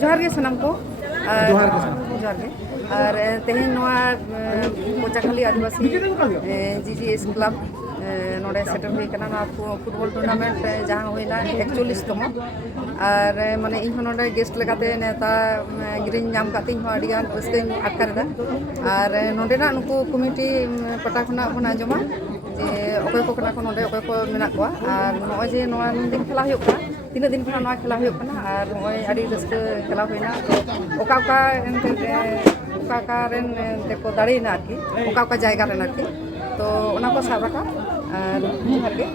जोहार गे सनम को जोहार गे सनम। जोहार गे और तेहेन नोआ कोचाखाली आदिवासी जीजीएस क्लब नोडे सेटल हुई कना ना फुटबॉल टूर्नामेंट जहां हुईना 41 तम और माने इन नोडे गेस्ट लगाते नेता गिरिन नाम काते इन अडिगान रस्काइन आटकारदा और नोडे ना नुकु कमिटी पटा खना बना जमा जे ओकय को कना को नोडे ओकय को मेना को और नोय जे नोआ दिन खेला हुई कना तीन दिन खना नोआ खेला हुई कना और नोय अडी रस्क खेला हुईना ओका ओका ओका रेन देखो दाड़ीना आरकी ओका जायगा रेन आरकी तो ओना को साब रखा और जोहार गे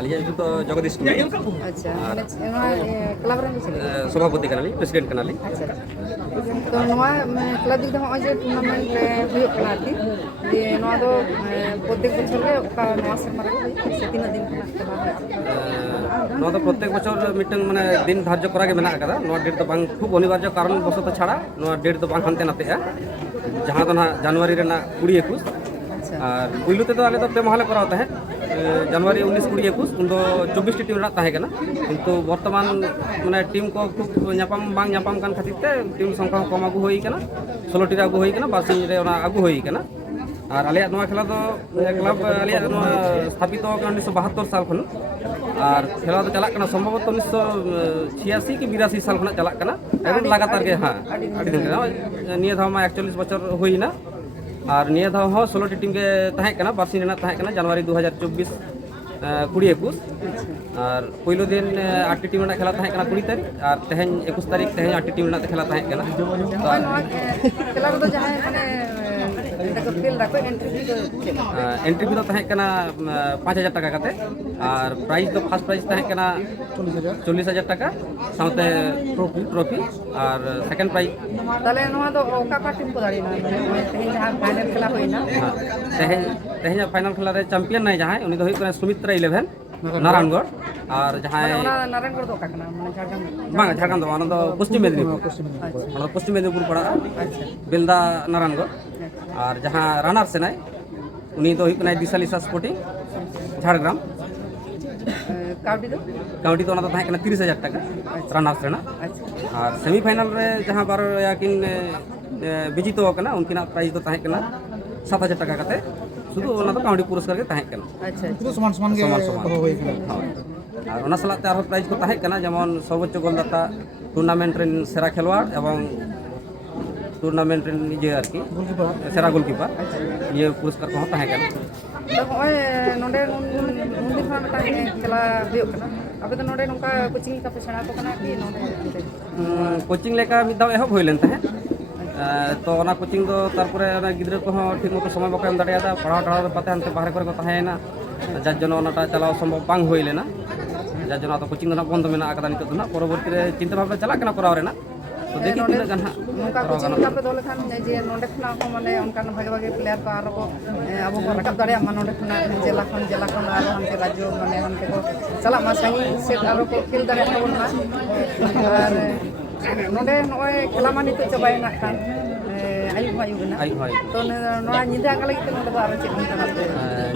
अलिया तो जगदीश अच्छा क्लब रेन सभापति कनाली प्रेसिडेंट कनाली अच्छा तो नोआ क्लब दिख हो जे टूर्नामेंट हुई कना आरकी जे नोआ दो प्रत्येक बछर रे ओका नोआ शर्मा रे से तीन दिन खना खेला नोआ तो प्रत्येक बछर मिटन माने दिन धार्य करा के मेना कदा नोआ डेट तो बांग खूब अनिवार्य कारण बसत छाड़ा नोआ डेट तो बांग हनते नाते जहां तो ना जनवरी रे ना 20 21 और पुलु ते तो आले तो पे महाले कराव ताहे जनवरी 19 20 21 उन दो 24 टी टीम रा ताहे कना किंतु वर्तमान माने टीम को खूब न्यापाम बांग न्यापाम कान खातिर ते टीम संख्या कम आगु होई कना 16 टी आगु होई कना बारसिंग रे ओना आगु होई कना और आलिया नोआ खेला तो क्लब आलिया नोआ स्थापित 1972 साल खन और खेला तो चला कना संभवतः 1986 की 82 साल खना चला कना एकदम लगातार के हां अडी दिन निया धाव मा 41 बछर होइना और निया धाव हो 16 टी टीम के ताहे कना बारसिंग रेना ताहे कना जनवरी 2024 20 21 और पहिलो दिन 8 टीम रेना खेला ताहे कना 20 तारीख और तेहेन 21 तारीख तेहेन 8 टीम रेना खेला ताहे कना खेला तो जहां माने एंट्री फी तो ताहे कना 5000 टाका काते और प्राइज तो फर्स्ट प्राइज ताहे कना 40000 टाका साथे ट्रॉफी और सेकंड प्राइज ताले नोआ दो ओका का टीम को दाड़ीना तेहेन जहां फाइनल खेला होइना तेहेन फाइनल खेला रे चैंपियन नै जहां उनी तो होई कना सुमित्रा 11 नारायणगढ़ और जहां नारायणगढ़ दो का कना माने झारखंड बांग झारखंड दो तो पश्चिम मेदिनीपुर मतलब पश्चिम मेदिनीपुर पड़ा बेलदा नारायणगढ़ और जहां रनर से नाय उनी तो होई कना दिशालिसा स्पोर्टिंग झारग्राम काउंटी तो ना ताहे कना 30000 टाका रनर से ना और सेमीफाइनल रे जहां 12 याकिन विजित हो कना उनकिना प्राइज तो ताहे कना 7000 टाका काते शुद्ध ओना तो काउंटी पुरस्कार के ताहे कना अच्छा तो समान समान के होई और ओना सलाते आरो प्राइज को ताहे कना जेमन सर्वोच्च गोलदाता टूर्नामेंट रे सेरा खेलोयाड़ एवं टूर्नामेंट रे जे आरकी सेरा गोलकीपर ये पुरस्कार को ताहे कना तो होय नोडे मुंदी खान ता खेला हुयो कना अबे तो नोडे नोका कोचिंग का सेणा को कना कि नोडे कोचिंग लेका मिद दाव एहब होइलेन ताहे तो ओना कोचिंग दो तारपरे ओना गिद्रा को ठीक मतो समय बाको एम दाड़ियादा पढ़ाव टाड़ाव पाते हनते बाहरे करे को ताहेना जार जनो ओनाटा चलाव संभव बांग होइलेना जार जनो तो कोचिंग ना बंद मेना आकदा नितो ना परवर्ती रे चिंता भावना चला कना कराव रेना तो देखि तिना गन नोका कोचिंग का पे दोले खान जे नोडे खना को माने उनका भागे भागे प्लेयर को आरो को अब को रकब दाड़िया मा नोडे खना जिला खन आरो हमके राज्य माने हमके को चला मा संगी से आरो को खेल दाड़िया ताबोन मा और नोडे नोय खेला मा नितो चबायना खान आयु भाई तो नोआ निदा आंका लगी तो नोडे आरो चेक कना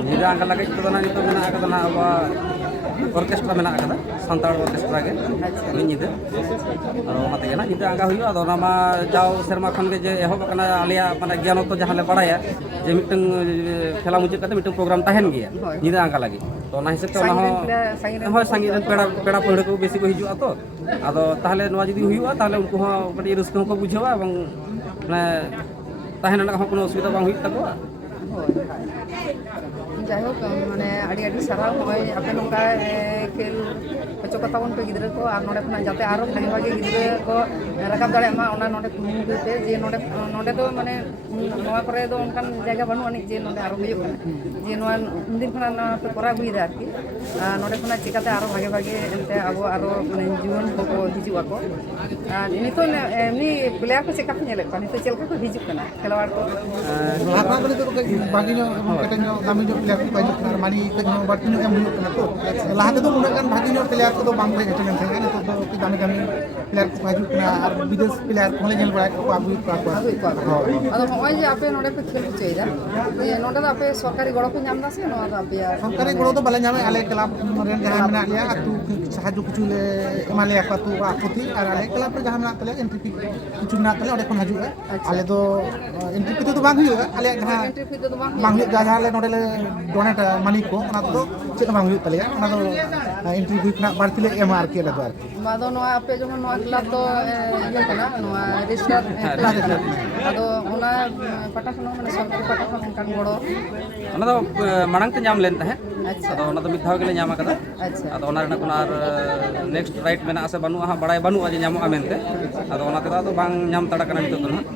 निदा आंका लगी तो ना नितो मेना आकदा ना अब ऑर्केस्ट्रा मेना आकदा संताड़ ऑर्केस्ट्रा के निदा और ओना तेना निदा आंका हुइयो अदो ना मा जाओ शर्मा खन के जे एहब कना आलिया माने ज्ञान तो जहां ले बड़ाया जे मिटन खेला मुझे कते मिटन प्रोग्राम ताहेन गया निदा आंका लगी तो ना हिसाब ते ओना हो संगी पेड़ा पहड़ को बेसी को हिजुआ तो अदो ताहले नोआ जदी हुइयो ताहले उनको हो कटी रस्क को बुझेवा एवं माने ताहेन ना कोनो असुविधा बांग हुई तको जायहोक माने आड़ी सारा होय आपे नोका खेल हचो कता बन पे गिद्रा को और नोडे खना जाते आरो भागे भागे गिद्रा को रकाब दाड़े मा ओना नोडे कुमुते जे नोडे तो माने नोआ करे दो उनकान जायगा बनु अनि जे नोडे आरो हुयो कना जे नोआ दिन खना ना पे करा गुइदा आरकी नोडे खना चिकाते आरो भागे भागे एनते आबो आरो माने जीवन को हिजुआ को नितो एमनी प्लेयर को चेकअप नेले को नितो चेलका को हिजु कना खेलवाड़ को लाखा बले तो बागिनो कटेनो दामिनो प्लेयर को पाइयो ना मानी कनो बाटिनो एम हुयो कना तो लाहा तो उना गान भागिनो प्लेयर को तो बांग रे हेटन थे तो दामी প্লেয়ার ᱠᱚ ᱦᱤᱡᱩᱜ ᱠᱟᱱᱟ ᱟᱨ ᱵᱤᱫᱮᱥ ᱯᱞᱮᱭᱟᱨ ᱠᱚᱦᱚᱸ ᱞᱮ ᱧᱮᱞ ᱵᱟᱲᱟᱭᱮᱫ ᱠᱚᱣᱟ ᱟᱹᱜᱩᱭᱮᱫ ᱠᱚᱣᱟ ᱠᱚ ᱟᱹᱜᱩᱭᱮᱫ ᱠᱚᱣᱟ ᱠᱚ ᱟᱫᱚ ᱱᱚᱜᱼᱚᱭ ᱡᱮ ᱟᱯᱮ ᱱᱚᱰᱮ ᱯᱮ ᱠᱷᱮᱞ ᱦᱚᱪᱚᱭᱮᱫᱟ ᱱᱚᱰᱮ ᱫᱚ ᱟᱯᱮ ᱥᱚᱨᱠᱟরি ᱜᱚᱲᱚ ᱯᱮ ᱧᱟᱢ ᱮᱫᱟ ᱥᱮ ᱱᱚᱣᱟ ᱫᱚ ᱟᱯᱮᱭᱟᱜ ᱥᱚᱨᱠᱟরি ᱜᱚᱲᱚ ᱫᱚ ᱵᱟᱞᱮ ᱧᱟᱢᱮᱫ ᱟᱞᱮ ᱠᱞᱟᱵᱽ ᱨᱮᱱ ᱡᱟᱦᱟᱸᱭ ᱢᱮᱱᱟᱜ ᱞᱮᱭᱟ ᱟᱹᱛᱩ ᱥᱟᱦᱟᱡᱽᱡᱚ ᱠᱤᱪᱷᱩ ᱞᱮ ᱮᱢᱟ ᱞᱮᱭᱟ ᱠᱚ ᱟᱹᱛᱩ ᱚᱲᱟᱜ ᱯᱨᱚᱛᱤ ᱟᱨ ᱟᱞᱮ ᱠᱞᱟᱵᱽ ᱨᱮ ᱡᱟᱦᱟᱸ ᱢᱮᱱᱟᱜ ᱛᱟᱞᱮᱭᱟ ᱮᱱᱴᱨᱤ ᱯᱷᱤ ᱠᱤᱪᱷᱩ ᱢᱮᱱᱟᱜ ᱛᱟᱞᱮᱭᱟ ᱚᱸᱰᱮ ᱠᱷᱚᱱ ᱦᱤᱡᱩᱜᱼᱟ ᱟᱞᱮ ᱫᱚ ᱮᱱᱴᱨᱤ ᱯᱷᱤ ᱫᱚ ᱵᱟᱝ ᱦᱩᱭᱩᱜᱼᱟ ᱟᱞᱮᱭᱟᱜ ᱡᱟᱦᱟᱸ ᱮᱱᱴᱨᱤ ᱯᱷᱤ ᱫᱚ ᱵᱟᱝ ᱵᱟᱝ ᱦᱩᱭᱩᱜ ᱡᱟᱦᱟᱸ ᱞᱮ ᱱᱚᱰᱮ ᱞᱮ ᱰᱚᱱᱮᱴ ᱢᱟᱱᱤ ᱠᱚ ᱚᱱᱟ ᱫᱚ ᱪᱮᱫ ᱦᱚᱸ ᱵᱟᱝ ᱦᱩᱭᱩᱜ ᱛᱟᱞᱮᱭᱟ ᱚᱱᱟ ᱫᱚ ᱮᱱᱴᱨᱤ ᱯᱷᱤ ᱠᱷᱚᱱᱟᱜ ᱵᱟᱹᱲᱛᱤ ᱞᱮ ᱮᱢᱟ ᱟᱨᱠᱤ ᱟᱞᱮ ᱫᱚ ᱟᱨᱠᱤ ᱟᱫᱚ ᱱᱚᱣᱟ ᱟᱯᱮ ᱡᱮᱢᱚᱱ ᱱᱚᱣᱟ ᱠᱞᱟᱵᱽ ᱫᱚ ᱤᱭᱟᱹ ᱠᱟᱱᱟ ᱱᱚᱣᱟ ᱨᱮᱡᱤᱥᱴᱟᱨ ᱠᱞᱟᱵᱽ ᱠᱟᱱᱟ ᱟᱫᱚ ᱚᱱᱟ ᱯᱟᱦᱴᱟ ᱠᱷᱚᱱ ᱢᱟᱱᱮ ᱥᱚᱨᱠᱟরি ᱯᱟᱦᱴᱟ ᱠᱷᱚᱱ ᱚᱱᱠᱟᱱ ᱜᱚᱲᱚ ᱚᱱᱟ ᱫᱚ ᱢᱟᱲᱟᱝ ᱛᱮ ᱧᱟᱢ ᱞᱮᱱ ᱛᱟᱦᱮᱸᱫ ᱟᱪᱪᱷᱟ ᱟᱫᱚ ᱚᱱᱟ ᱫᱚ ᱢᱤᱫ ᱫᱷᱟᱣ ᱜᱮᱞᱮ ᱧᱟᱢ ᱟᱠᱟᱫᱟ ᱟᱪᱪᱷᱟ ᱟᱫᱚ ᱚᱱᱟ ᱨᱮᱱᱟᱜ কোনো ᱟᱨ ᱱᱮᱠᱥᱴ ᱨᱟᱭᱤᱴ ᱢᱮᱱᱟᱜᱼᱟ ᱥᱮ ᱵᱟᱹᱱᱩᱜᱼᱟ ᱦᱟᱸᱜ ᱵᱟᱲᱟᱭ ᱵᱟᱹᱱᱩᱜᱼᱟ ᱡᱮ ᱧᱟᱢᱚᱜᱼᱟ ᱢᱮᱱᱛᱮ ᱟᱫᱚ ᱚᱱᱟ ᱛᱮᱫᱚ ᱟᱫᱚ ᱵᱟᱝ ᱧᱟᱢ ᱛᱟᱲ ᱠᱟᱱᱟ ᱱᱤᱛᱚᱜ ᱫᱚ ᱦᱟᱸᱜ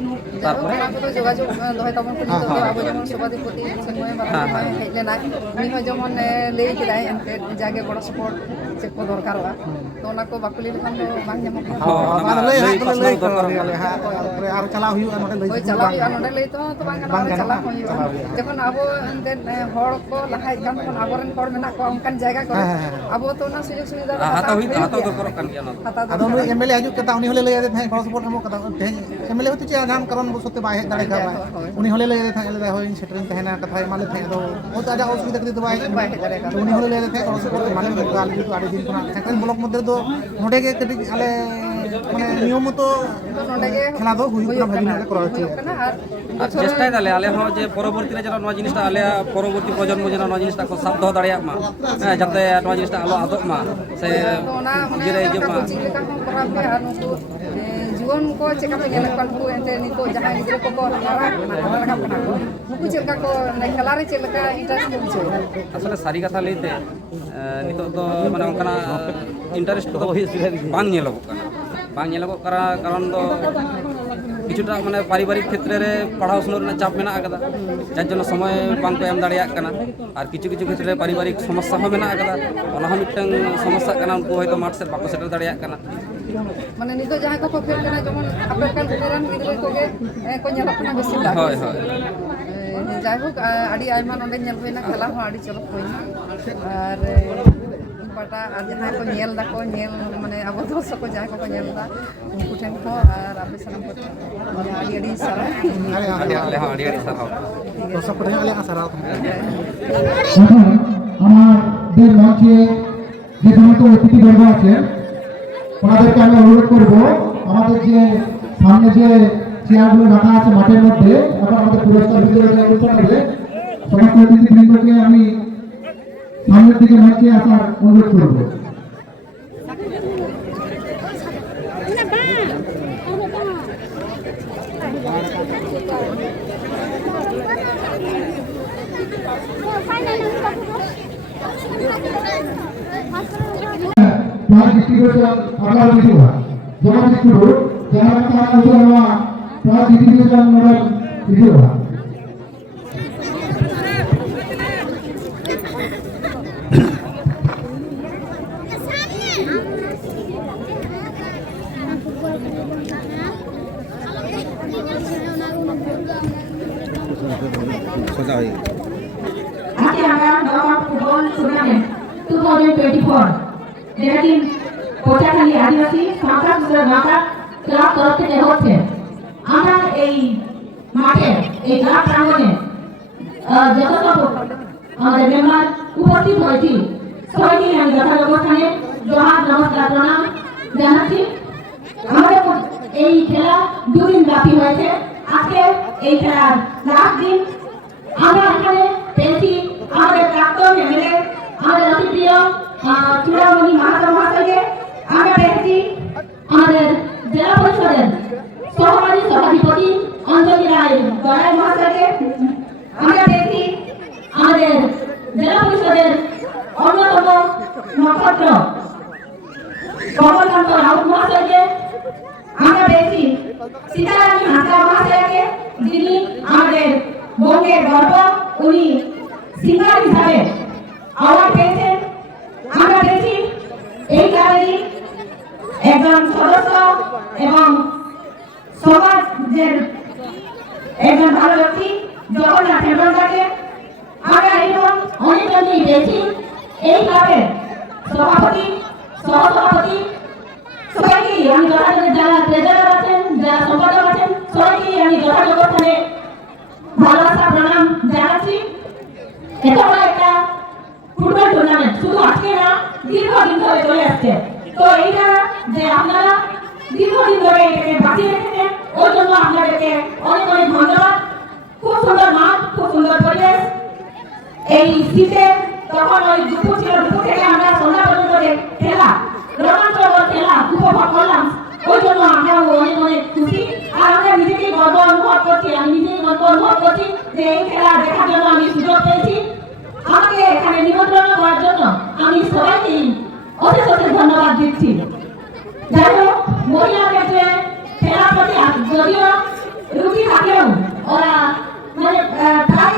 ᱛᱟᱨᱯᱚᱨᱮ ᱚᱱᱟ ᱠᱚᱫᱚ ᱡᱳᱜᱟᱡᱳᱜ ᱫᱚᱦᱚᱭ ᱛᱟᱵᱚᱱ ᱠᱚ ᱱᱤᱛᱚᱜ ᱫᱚ ᱟᱵᱚ ᱡᱮᱢᱚᱱ ᱥᱚᱵᱟধিᱯᱚᱛᱤ ᱪᱤᱱᱢᱚᱭ ᱢᱟᱨᱟᱝ ᱦᱮᱡ ᱞᱮᱱᱟᱭ ᱩᱱᱤ ᱦᱚᱸ ᱡᱮᱢᱚᱱ ᱞᱟᱹᱭ ᱠᱮᱫᱟᱭ ᱮᱱᱛᱮᱫ ᱡᱟᱜᱮ ᱜᱚᱲᱚ ᱥᱚᱯᱚᱦᱚᱫ ᱪᱮᱫ ᱠᱚ ᱫᱚᱨᱠᱟᱨᱚᱜᱼᱟ ᱛᱚ ᱚᱱᱟ ᱠᱚ ᱵᱟᱠᱚ ᱞᱟᱹᱭ ᱞᱮᱠᱷᱟᱱ ᱫᱚ ᱵᱟᱝ ᱧᱟᱢᱚᱜ ᱠᱟᱱᱟ ᱟᱫᱚ ᱞᱟᱹᱭ ᱠᱟᱣᱟᱞᱮᱭᱟ ᱛᱟᱨᱯᱚᱨᱮ ᱟᱨ ᱪᱟᱞᱟᱣ ᱦᱩᱭᱩᱜᱼᱟ ᱱᱚᱰᱮ ᱞᱟᱹᱭ ᱦᱳᱭ ᱪᱟᱞᱟᱣ ᱦᱩᱭᱩᱜᱼᱟ ᱱᱚᱰᱮ ᱞᱟᱹᱭ ᱛᱮᱦᱚᱸ ᱛᱚ ᱵᱟᱝ ᱜᱟᱱᱚᱜᱼᱟ ᱪᱟᱞᱟᱣ ᱦᱚᱸ ᱦᱩᱭᱩᱜᱼᱟ ᱡᱚᱠᱷᱚᱱ ᱟᱵᱚ ᱮᱱᱛᱮᱫ ᱦᱚᱲ ᱠᱚ ᱞᱟᱦᱟᱭᱮᱫ ᱠᱟᱱ ᱛᱟᱵᱚᱱ ᱟᱵᱚᱨᱮᱱ ᱦᱚᱲ ᱢᱮᱱᱟᱜ ᱠᱚᱣᱟ ᱚᱱᱠᱟᱱ ᱡᱟᱭᱜᱟ ᱠᱚᱨᱮ ᱟᱵᱚ ᱛᱚ ᱚᱱᱟ ᱥᱩᱡᱳᱜᱽ ᱥᱩᱵᱤᱫᱷᱟ ᱫᱚ ᱦᱟᱛᱟᱣ ᱦᱩᱭᱩᱜ ᱦᱟᱛᱟᱣ ᱜᱮᱭᱟ ᱫᱚᱨᱠᱟᱨᱚᱜ ᱠᱟᱱ ᱜᱮᱭᱟ ᱚᱱᱟ ᱫᱚ ᱦᱟᱛᱟᱣ ᱟᱫᱚ ᱱᱩᱭ ᱫᱚᱨᱠᱟর ᱮᱢᱮᱞᱮ ᱦᱤᱡᱩᱜ ᱠᱟᱛᱷᱟ ᱩᱱᱤ ᱦᱚᱸᱞᱮ ᱞᱟᱹᱭᱟᱫᱮ ᱛᱟᱦᱮᱸᱫ ᱜᱚᱲᱚ ᱥᱚᱯᱚᱦᱚᱫ ᱮᱢᱚᱜ ᱠᱟᱛᱷᱟ ᱛᱮᱦᱮᱧ ᱮᱢᱮᱞᱮ ᱦᱚᱭᱛᱳ ᱪᱮᱫ ᱡᱟᱦᱟᱱ ᱠᱟᱨᱚᱱ ᱵᱚᱥᱚᱛ ᱵᱟᱭ ᱦᱮᱡ ᱫᱟᱲᱮ ᱠᱟᱣᱫᱟ ᱩᱱᱤ ᱦᱚᱸᱞᱮ ᱞᱟᱹᱭᱟᱫᱮ ᱛᱟᱦᱮᱸᱫ ᱞᱟᱹᱭᱫᱟ ᱦᱳᱭ ᱥᱮᱴᱮᱨᱤᱧ ᱛᱟᱦᱮᱱᱟ ᱠᱟᱛᱷᱟᱭ ᱮᱢᱟᱞᱮ ᱛᱟᱦᱮᱸᱫ ᱟᱫᱚ ᱦᱚᱭᱛᱳ ᱟᱡᱟᱜ ᱚᱥᱩᱵᱤᱫᱷᱟ ᱠᱷᱟᱹᱛᱤᱨ ᱫᱚ ᱵᱟᱭ ᱦᱮᱡ ᱫᱟᱲᱮ ᱠᱟᱣᱫᱟ ᱩᱱᱤ ᱦᱚᱸᱞᱮ ᱞᱟᱹᱭᱟᱫᱮ ᱛᱟᱦᱮᱸᱫ ᱜᱚᱲᱚ ᱥᱚᱯᱚᱦᱚᱫ ᱮᱢᱟᱞᱮ ᱢᱮ ᱟᱞᱮ ᱡᱮᱦᱮᱛᱩ ᱟᱹᱰᱤ ᱫᱤᱱ ᱠᱷᱚᱱᱟᱜ ᱥᱮᱴᱮᱨ ᱵᱞᱚᱠ ᱢᱚᱫᱽᱫᱷᱮ ᱨᱮᱫᱚ ᱱᱚᱰᱮ ᱜᱮ ᱠᱟᱹᱴᱤᱡ ᱟᱞᱮ ᱢᱟᱱᱮ ᱱᱤᱭᱚᱢ ᱢᱚᱛᱚ ᱱᱚᱰᱮ ᱜᱮ খেলা ᱫᱚ হুইউক না ভাগিনা করা হচ্ছে ᱦᱩᱭᱩᱜ ᱠᱟᱱᱟ ᱟᱨ আর চেষ্টাই দালে আলে হ্যাঁ যে পরবর্তী রে যেন নয় জিনিসটা আলে পরবর্তী প্রজন্ম যেন নয় জিনিসটা কো সাব দহ দাঁড়িয়ে মা হ্যাঁ যাতে নয় জিনিসটা আলো আদক মা সে ᱛᱚ ᱚᱱᱟ ᱢᱟᱱᱮ ᱡᱮᱨᱮ ᱚᱱᱠᱟ ᱡᱮᱢᱟ ᱠᱳᱪᱤᱝ ᱞᱮᱠᱟ ᱦᱚᱸ ᱠᱚᱨᱟᱣ ᱯᱮ ᱟᱨ ᱱᱩᱠᱩ ᱡᱩᱣᱟᱹᱱ ᱠᱚ ᱪᱮᱫᱠᱟ ᱯᱮ ᱧᱮᱞᱮᱫ ᱠᱚᱣᱟ ᱱᱩᱠᱩ ᱮᱱᱛᱮ ᱱᱤᱛᱚᱜ ᱡᱟᱦᱟᱸᱭ ᱜᱤᱫᱽᱨᱟᱹ ᱠᱚᱠᱚ ᱦᱟᱨᱟ ᱨᱟᱠᱟᱵ ᱠᱟᱱᱟ ᱠᱚ ᱱᱩᱠᱩ ᱪᱮᱫ ᱞᱮᱠᱟ ᱠᱚ ᱠᱷᱮᱞᱟ ᱨᱮ ᱪᱮᱫ ᱞᱮᱠᱟ ᱤᱱᱴᱟᱨᱮᱥᱴ ᱠᱚ ᱵᱩᱡᱷᱟᱹᱣᱟ আসলে সারি কথা লইতে নিতক তো মানে অনকানা ইন্টারেস্ট কত বাং ᱧᱮᱞᱚᱜᱚᱜ ᱠᱟᱱᱟ বাং ᱧᱮᱞᱚᱜᱚᱜ ᱠᱟᱱᱟ কারণ ᱫᱚ কিছুটা মানে পারিবারিক ক্ষেত্রে রে পড়াশোনা ᱨᱮᱱᱟᱜ চাপ মেনা আকাদা যার জন্য সময় বাং কো এম দাঁড়িয়াᱜ ᱠᱟᱱᱟ আর কিছু কিছু ক্ষেত্রে পারিবারিক সমস্যা হᱚᱸ মেনা আকাদা ᱚᱱᱟ ᱦᱚᱸ ᱢᱤᱫᱴᱟᱝ সমস্যা ᱠᱟᱱᱟ ᱩᱱᱠᱩ ᱦᱚᱭᱛᱳ ᱢᱟᱴ ᱥᱮᱫ ᱵᱟᱠᱚ ᱥᱮᱴᱮᱨ ᱫᱟᱲᱮᱭᱟᱜ ᱠᱟᱱᱟ ᱢᱟᱱᱮ ᱱᱤᱛᱚᱜ ᱡᱟᱦᱟᱸᱭ ᱠᱚᱠᱚ ᱠᱷᱮᱞ ᱠᱟᱱᱟ ᱡᱮᱢᱚᱱ ᱟᱯᱮ ᱞᱮᱠᱟᱱ ᱩᱢᱮᱨᱟᱱ ᱜᱤᱫᱽᱨᱟᱹ ᱠᱚᱜᱮ ᱠᱚ ᱧᱮᱞᱚᱜ ᱠᱟᱱᱟ ᱵᱮᱥᱤ ᱵᱷᱟᱜᱽ ᱦᱳᱭ ᱦᱳᱭ ᱡᱟᱭᱦᱳᱠ ᱟᱹᱰᱤ ᱟᱭᱢᱟ ᱱᱚᱰᱮ ᱧᱮᱞ ᱦᱩᱭᱱᱟ ᱠᱷᱮᱞᱟ ᱦᱚᱸ ᱟᱹᱰᱤ ᱪᱚᱨᱚᱠ ᱦᱩᱭᱱᱟ ᱟᱨ ᱯᱟᱴᱟ ᱟᱨ ᱡᱟᱦᱟᱸᱭ ᱠᱚ ᱧᱮᱞ ᱫᱟᱠᱚ ᱧᱮᱞ ᱢᱟᱱᱮ ᱟᱵᱚ ᱫᱚᱨᱥᱚᱠ ᱠᱚ ᱡᱟᱦᱟᱸᱭ ᱠᱚᱠᱚ ᱧᱮᱞ ᱫᱟ ᱩᱱᱠᱩ ᱴᱷᱮᱱ ᱦᱚᱸ ᱟᱨ ᱟᱯᱮ ᱥᱟᱱᱟᱢ ᱠᱚ ᱟᱹᱰᱤ ᱟᱹᱰᱤ ᱥᱟᱨᱦᱟᱣ ᱟᱞᱮ ᱦᱚᱸ ᱟᱹᱰᱤ ᱟᱹᱰᱤ ᱥᱟᱨᱦᱟᱣ দর্শক করে আলিয়া সারাও এখন আমাদের মঞ্চে যে সমস্ত অতিথিবর্গ আছে ওনাদেরকে আমি অনুরোধ করব আমাদের যে সামনে যে চেয়ারগুলো রাখা আছে মাঠের মধ্যে এখন আমাদের পুরস্কার বিতরণের অনুষ্ঠান হবে সমস্ত অতিথিবৃন্দকে আমি সামনের দিকে মঞ্চে আসার অনুরোধ করব प्राइज डिस्ट्रीब्यूशन अगला वीडियो जमा डिस्ट्रीब्यूट जहां का उधर हुआ प्राइज डिस्ट्रीब्यूशन मॉडल वीडियो সোজা হয়ে আজকে আমরা নকআউট ফুটবল টুর্নামেন্ট 2024 যেখানে কোটাখালী আদিবাসী সংখ্যা নকআউট ক্লাব তরফ থেকে হচ্ছে আমরা এই মাঠে এই ক্লাব প্রাঙ্গণে যত সব আমাদের মেম্বার উপস্থিত হয়েছি সবাইকে আমি যথাযথ অবস্থানে জোহার নমস্কার প্রণাম জানাচ্ছি আমাদের এই খেলা দুদিন ব্যাপী হয়েছে আজকে এই খেলার লাস্ট দিন আমরা এখানে পেয়েছি আমাদের প্রাক্তন এমএলএ আমাদের অতি প্রিয় চূড়ামণি মাহাতো মহাশয়কে আমরা পেয়েছি আমাদের জেলা পরিষদের সহকারী সভাধিপতি অঞ্জলি রায় গড়াই মহাশয়কে আমরা পেয়েছি আমাদের জেলা পরিষদের অন্যতম নক্ষত্র কমলকান্ত রাউত মহাশয়কে আমরা পেয়েছি সীতারানী হাসদা মহাশয়কে যিনি আমাদের বঙ্গের গর্ব উনি সিঙ্গার হিসাবে অ্যাওয়ার্ড পেয়েছেন আমরা পেয়েছি এই ক্লাবেরই একজন সদস্য এবং সমাজের একজন ভালো ব্যক্তি জগন্নাথ হেমব্রমকে আমরা এরকম অনেকজনই পেয়েছি এই ক্লাবের সভাপতি সহসভাপতি সবাইকে আমি যথাযথ যারা ট্রেজারার আছেন, যারা সম্পাদক আছেন, সবাইকে আমি যথাযথ স্থানে ভালোবাসা প্রণাম জানাচ্ছি। এটা হলো একটা ফুটবল টুর্নামেন্ট, শুধু আজকে না, দীর্ঘদিন ধরে চলে আসছে। তো এইটা যে আপনারা দীর্ঘদিন ধরে এটাকে বাঁচিয়ে রেখেছেন, ওর জন্য আপনাদেরকে অনেক অনেক ধন্যবাদ। খুব সুন্দর মাঠ, খুব সুন্দর পরিবেশ। এই শীতে তখন ওই দুপুর ছিল, দুপুর থেকে আমরা সন্ধ্যা পর্যন্ত খেলা, রোমাঞ্চকর খেলা উপভোগ করলাম। ওই জন্য আমরা অনেক অনেক খুশি, আর আমরা নিজেকেই গর্ব অনুভব করছি। আমি নিজেই গর্ব অনুভব করছি যে এই খেলা দেখার জন্য আমি সুযোগ পেয়েছি। আমাকে এখানে নিমন্ত্রণ করার জন্য আমি সবাইকে অশেষ অশেষ ধন্যবাদ দিচ্ছি। যাই হোক, মহিলাদের যে খেলার প্রতি যদিও রুচি থাকলেও ওরা মানে প্রায়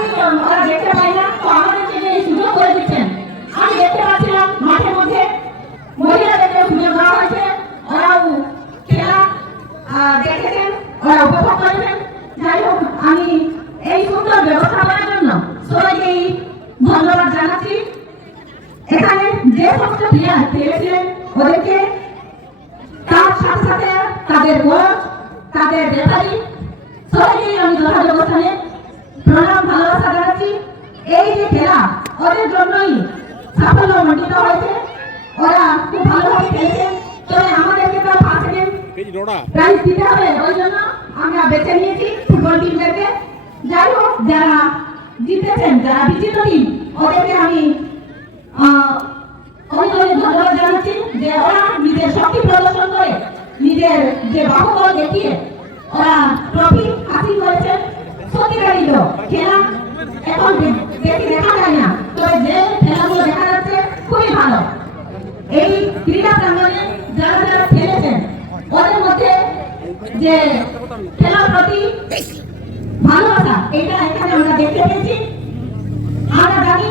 ওরা দেখতে পায় না, তো আমাদেরকে যে সুযোগ করে দিচ্ছেন। আমি দেখতে পাচ্ছিলাম মাঠের মধ্যে মহিলাদেরকে সুযোগ দেওয়া হয়েছে, ওরাও খেলা দেখেছেন, ওরা উপভোগ করেছেন। যাই হোক, আমি এই সুন্দর ব্যবস্থাপনার জন্য সবাইকেই ধন্যবাদ জানাচ্ছি। এখানে যে সমস্ত প্লেয়ার খেলেছিলেন ওদেরকে, তার সাথে সাথে তাদের কোচ, তাদের রেফারি, সবাইকেই আমি যথাযথ স্থানে প্রণাম ভালোবাসা জানাচ্ছি। এই যে খেলা ওদের জন্যই সাফল্য মণ্ডিত হয়েছে, ওরা খুব ভালোভাবে খেলেছেন। তবে আমাদেরকে তো ফার্স্ট প্রাইজ দিতে হবে, ওই জন্য আমরা বেছে নিয়েছি ফুটবল টিমদেরকে। যাই হোক, যারা জিতেছেন, যারা বিজেতা টিম, ওদেরকে আমি অনেক অনেক ধন্যবাদ জানাচ্ছি যে ওরা নিজের শক্তি প্রদর্শন করে, নিজের যে বাহুবল দেখিয়ে ওরা ট্রফি হাসিল করেছেন। সত্যিকারই তো খেলা এখন বেশি দেখা যায় না, তবে যে খেলাগুলো দেখা যাচ্ছে খুবই ভালো। এই ক্রীড়া প্রাঙ্গণে যারা যারা খেলেছেন ওদের মধ্যে যে খেলার প্রতি ভালোবাসা, এটা এখানে আমরা দেখতে পেয়েছি। আমরা জানি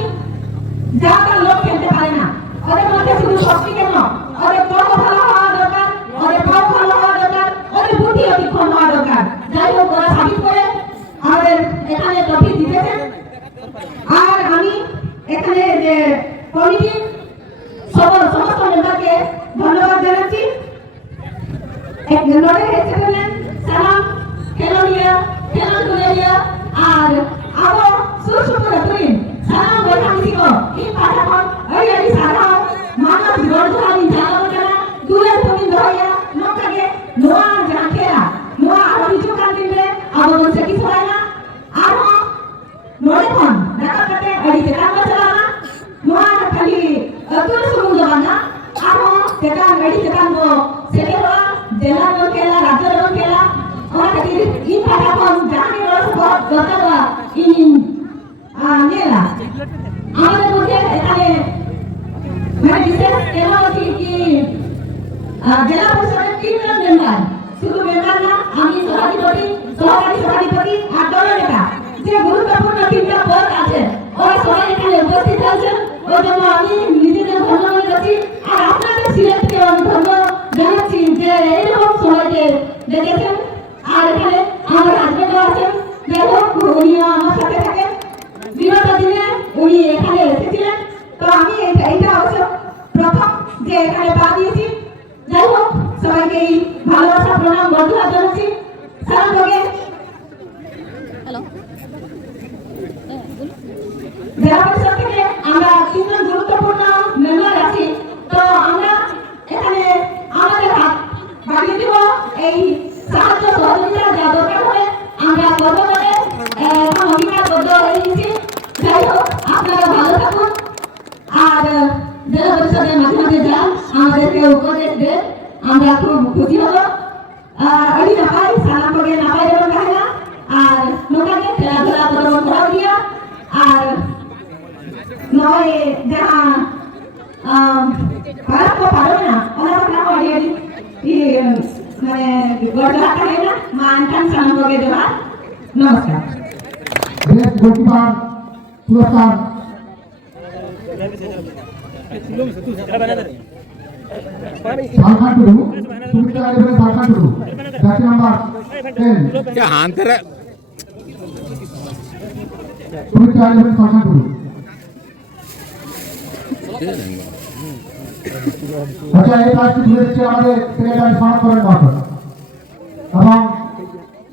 যারা লোক খেলতে পারে না, ওদের মধ্যে শুধু শক্তি কেন, ওদের চোখ ভালো হওয়া দরকার, ওদের পাও ভালো হওয়া দরকার, ওদের বুদ্ধি অতিক্ষণ হওয়া দরকার। যাই হোক, ওরা সাবিত করে আমাদের এখানে ট্রফি জিতেছেন। আর আমি এখানে যে কমিটি সমস্ত মেম্বারকে ধন্যবাদ জানাচ্ছি। এক নম্বরে এসেছিলেন সালাম খেলোয়াড়িয়া খেলোয়াড়িয়া আর আবো সুসুপুর তুলিন সালাম বলহামসিক এই পাঠাখন ওই আমি সারাও মানব গড়ধানি জালাবনা দুলের তুমি দয়া নকাগে নোয়া জাখেরা নোয়া আরো কান দিলে আবো বলছে কি ছয়না আর নোলেখন দেখা কাটে আড়িতে কাম চালানা নোয়া খালি তুল সমুদ্র বানা আর তেকা মেডি তেকা গো সেকেরা জেলা খেলা, রাজ্য খেলা, ওরা খাতির ইন পাঠাখন জানি রসবত গতবা ইন নেলা আমাদের মধ্যে এখানে মানে বিশেষ কেন হচ্ছে কি জেলা পরিষদের 3 জন মেম্বার, শুধু মেম্বার না, আমি সভাধিপতি, সহকারী সভাধিপতি আর দলনেতা, যে গুরুত্বপূর্ণ 3টা পদ আছে, ওরা সবাই এখানে উপস্থিত হয়েছেন। ওই জন্য আমি নিজেদের ধন্যবাদ জানাচ্ছি, আর আপনাদের সিলেক্টকে আমি ধন্যবাদ জানাচ্ছি যে এইরকম সবাইকে দেখেছেন। আর এখানে আমার হাজবেন্ড আছেন, যাই হোক উনি আমার সাথে থাকেন, বিগত দিনে উনি এখানে এসেছিলেন। তো আমি এইটা অবশ্য প্রথম যে এখানে পা দিয়েছি। যাই হোক, সবাইকে এই ভালোবাসা প্রণাম বন্ধুরা জানাচ্ছি। সালাম লোকে জেলা পরিষদ থেকে আমরা 3 জন গুরুত্বপূর্ণ মেম্বার আছি। তো আমরা এখানে আমাদের হাত বাড়িয়ে দিব, এই সাহায্য সহযোগিতা যা দরকার হয় আমরা করব বলে এখন অঙ্গীকারবদ্ধ হয়ে নিয়েছি। যাই হোক, আপনারা ভালো থাকুন, আর জেলা পরিষদের মাঝে মাঝে যান, আমাদেরকে উপদেশ দেন, আমরা খুব খুশি হব। আড়ি নাপাই সালাম করে নাপাই দেবেন না, আর নোটাকে খেলাধুলা করবেন করাও দিয়া, আর নয় যাহা পারা তো পারো না, ওরা পারা করিয়ে মানে গড়া থাকে না, মান খান সালাম করে দেওয়া। নমস্কার। গোলকিপার পুরস্কার Salkan Tudu, Sumitra Ibrahim Salkan Tudu, jersey number 10. क्या हाथ तेरा Sumitra Ibrahim Salkan Tudu. আচ্ছা এই কাজটি তুলে দিচ্ছে আমাদের সেক্রেটারি সমাজ করেন মহাশয় এবং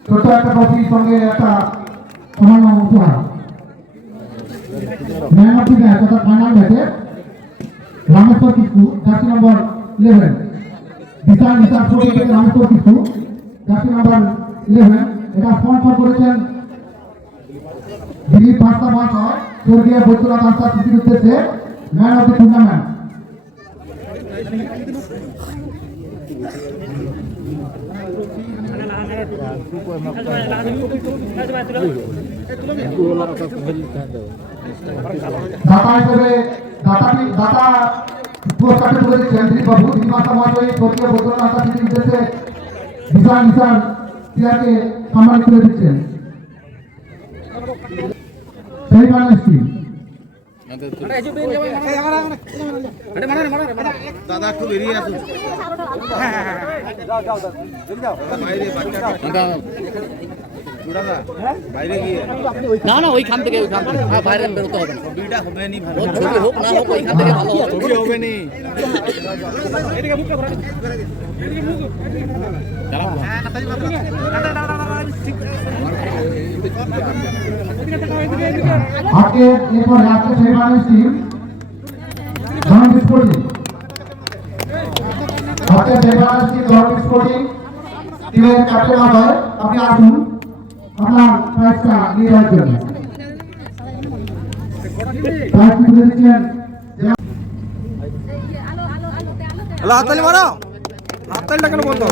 ছোট্ট একটা কফির সঙ্গে একটা সামান্য উপহার ম্যান অফ দি ম্যাচ অর্থাৎ ফাইনাল ম্যাচে রামেশ্বর কিস্কু জার্সি নম্বর 11 বিশাল বিশাল স্পোর্টিং থেকে রামেশ্বর কিস্কু জার্সি নম্বর 11 এটা স্পন্সর করেছেন দিলীপ ভাস্কর মহাশয় স্বর্গীয় বৈদ্যনাথ আস্থা স্মৃতির উদ্দেশ্যে ম্যান অফ দি টুর্নামেন্ট। দাতা হিসেবে দাতা পুরস্কারটি তুলে দিচ্ছেন দিলীপ বাবু। দিলীপ ভাস্কর মহাশয় স্বর্গীয় বৈদ্যনাথ আস্থা স্মৃতির উদ্দেশ্যে বিশাল বিশাল প্লেয়ারকে সম্মানিত করে দিচ্ছেন। সেমিফাইনাল টিম দাদা একটু বেরিয়ে আসুন। বাইরে গিয়ে না না ওইখান থেকে হ্যাঁ বাইরে বেরোতে হবে না ছবিটা হবে নি ভালো, ছবি হোক না হোক ওইখান থেকে ভালো হবে ছবি হবে নি। আজকে এরপর আজকে সেমিফাইনাল টিম ধরন স্পোর্টিং আজকে সেমিফাইনাল টিম ধরন স্পোর্টিং টিমের ক্যাপ্টেন হবে। আপনি আসুন আপনার প্রাইজটা নিয়ে যাওয়ার জন্য। প্রাইজ তুলে দিচ্ছেন হ্যালো, হাততালি মারো। হাততালিটা কেন বন্ধ?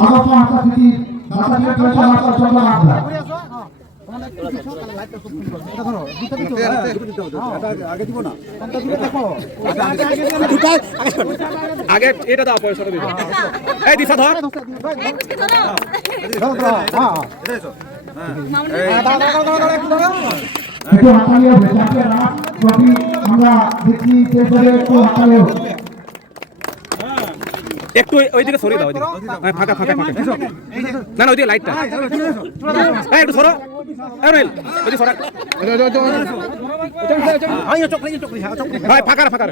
আদর্শ আস্থা স্মৃতি দাতা টিমের পরিচালক মাস্টার চন্দ্র হাসদা। আগে এটা দাও পয়সাটা দিও এই দিশা ধর একটু হাতালি হবে চ্যাম্পিয়ন রাস ট্রফি আমরা দেখছি শেষ করে একটু হাতালি হবে। একটু ওইদিকে সরিয়ে দাও ওইদিকে হ্যাঁ ফাঁকা ফাঁকা ফাঁকা না না ওইদিকে লাইটটা হ্যাঁ একটু সরো আরে ওইদিকে সরা ভাই ফাঁকা ফাঁকা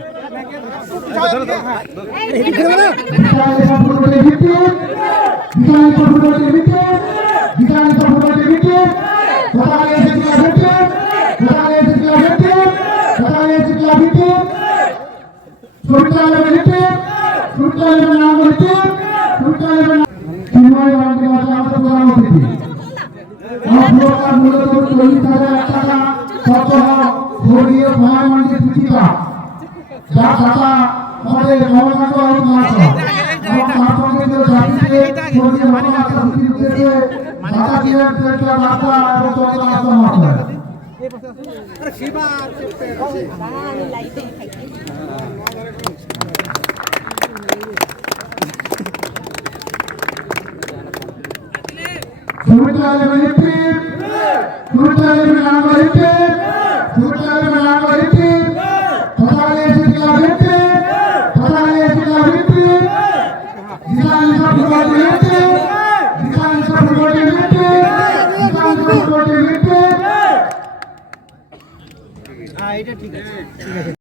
এটা ঠিক আছে।